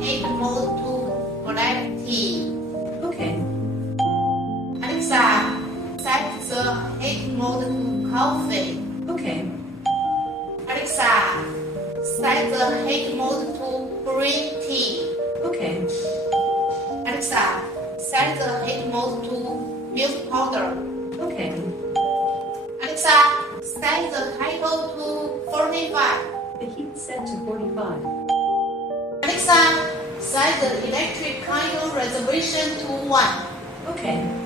heat mode to black tea. Okay. Alexa, set the heat mode to coffee. Okay. Alexa, set the heat mode to green tea. Okay. Alexa, set the heat mode to milk powder. Okay. Alexa, set the kettle to 45. The heat's set to 45. Alexa, set the electric kettle reservation to 1. Okay.